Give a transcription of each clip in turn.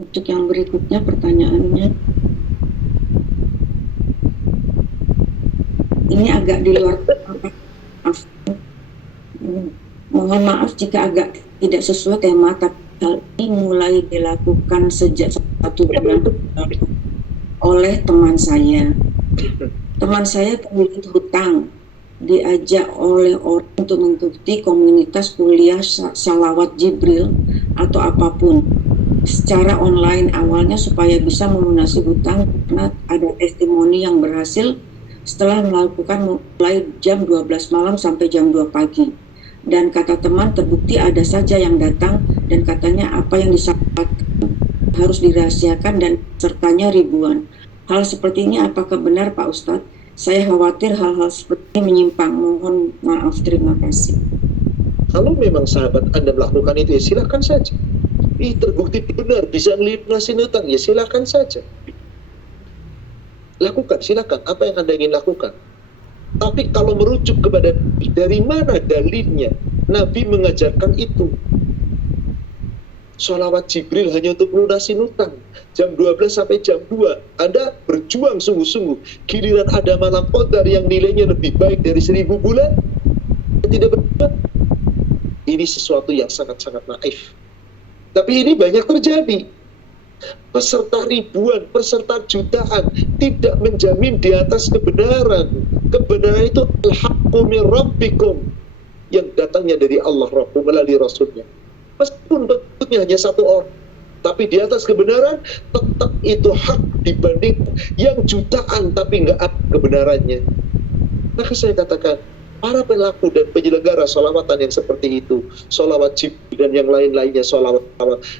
Untuk yang berikutnya pertanyaannya, ini agak di luar, maaf, mohon maaf jika agak tidak sesuai tema, tapi hal ini mulai dilakukan sejak 1 bulan oleh teman saya. Teman saya terlilit hutang, diajak oleh orang untuk mengikuti komunitas kuliah salawat Jibril atau apapun secara online awalnya supaya bisa melunasi hutang, karena ada testimoni yang berhasil setelah melakukan mulai jam 12 malam sampai jam 2 pagi. Dan kata teman, terbukti ada saja yang datang dan katanya apa yang disampaikan harus dirahasiakan dan sertanya ribuan. Hal seperti ini apakah benar Pak Ustadz? Saya khawatir hal-hal seperti ini menyimpang. Mohon maaf, terima kasih. Kalau memang sahabat Anda melakukan itu, ya silakan saja. Terbukti benar bisa ngelunasin utang, ya silakan saja. Lakukan, silakan apa yang Anda ingin lakukan. Tapi kalau merujuk kepada dari mana dalilnya Nabi mengajarkan itu? Sholawat Jibril hanya untuk melunasi utang. Jam 12 sampai jam 2 Anda berjuang sungguh-sungguh. Giliran ada malam qadar yang nilainya lebih baik dari 1000 bulan, tidak berbuat. Ini sesuatu yang sangat-sangat naif. Tapi ini banyak terjadi. Peserta ribuan, peserta jutaan tidak menjamin di atas kebenaran. Kebenaran itu al-haqqu min rabbikum, yang datangnya dari Allah Rabbu melalui Rasulnya. Meskipun bentuknya hanya satu orang, tapi di atas kebenaran tetap itu hak dibanding yang jutaan tapi nggak ada kebenarannya. Maka saya katakan, para pelaku dan penyelenggara sholawatan yang seperti itu, sholawat Jibril dan yang lain-lainnya, sholawat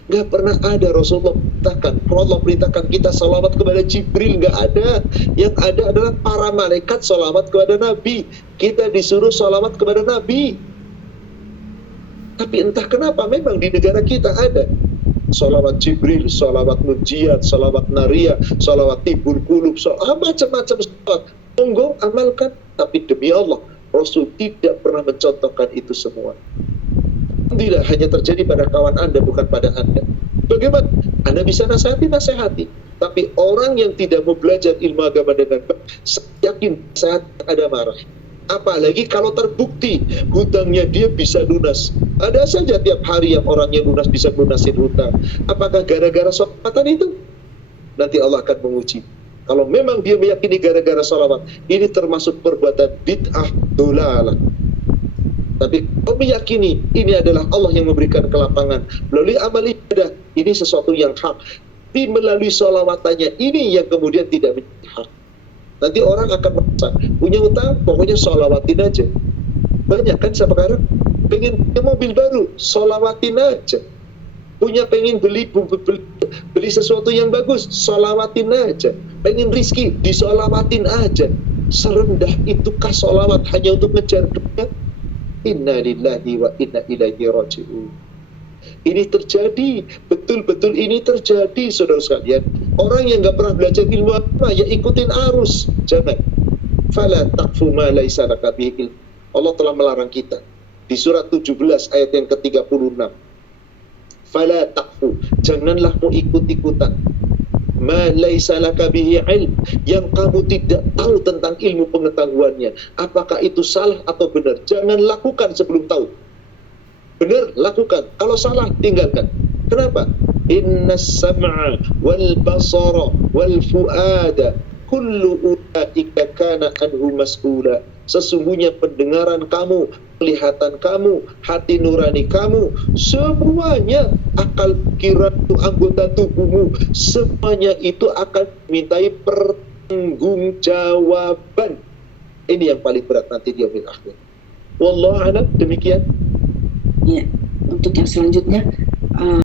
nggak pernah ada Rasulullah perintahkan. Allah perintahkan kita sholawat kepada Jibril, nggak ada. Yang ada adalah para malaikat sholawat kepada Nabi. Kita disuruh sholawat kepada Nabi. Tapi entah kenapa memang di negara kita ada sholawat Jibril, sholawat Nujiat, sholawat Naria, sholawat Tibul Kulub, macam-macam sholawat. Monggo amalkan, tapi demi Allah, Rasul tidak pernah mencontohkan itu semua. Tidak hanya terjadi pada kawan Anda, bukan pada Anda. Bagaimana? Anda bisa nasihati. Tapi orang yang tidak mau belajar ilmu agama dengan baik, saya yakin saat ada marah. Apalagi kalau terbukti hutangnya dia bisa lunas. Ada saja tiap hari yang orang yang lunas bisa lunasin hutang. Apakah gara-gara sholawatan itu? Nanti Allah akan menguji. Kalau memang dia meyakini gara-gara sholawat, ini termasuk perbuatan bid'ah dolalah. Tapi kalau meyakini ini adalah Allah yang memberikan kelapangan melalui amal ibadah, ini sesuatu yang hak. Tapi melalui sholawatannya, ini yang kemudian tidak menjadi hak. Nanti orang akan merasa punya utang, pokoknya sholawatin aja. Banyak kan sekarang pengen punya mobil baru, sholawatin aja. Pengen beli sesuatu yang bagus, sholawatin aja. Pengen rizki, disolawatin aja. Serendah itukah sholawat hanya untuk ngejar dunia? Inna lillahi wa inna ilaihi raji'un. Ini terjadi, betul-betul ini terjadi, saudara sekalian. Orang yang gak pernah belajar ilmu agama, ya ikutin arus. Jangan. Fala taqfu ma laisa laka bihi ilm. Allah telah melarang kita di surat 17 ayat yang ke-36. Fala taqfu, janganlah mau ikut-ikutan ma laisa laka bihi ilm, yang kamu tidak tahu tentang ilmu pengetahuannya. Apakah itu salah atau benar? Jangan lakukan sebelum tahu. Benar, lakukan. Kalau salah, tinggalkan. Kenapa? Inna sam'a wal basara wal fu'ada kullu ulaika kana anhu mas'ula. Sesungguhnya pendengaran kamu, penglihatan kamu, hati nurani kamu, semuanya, akal pikiran, anggota tubuhmu, semuanya itu akan dimintai pertanggungjawaban. Ini yang paling berat nanti di yaumil akhir. Wallahu a'lam, demikian. Ya, untuk yang selanjutnya,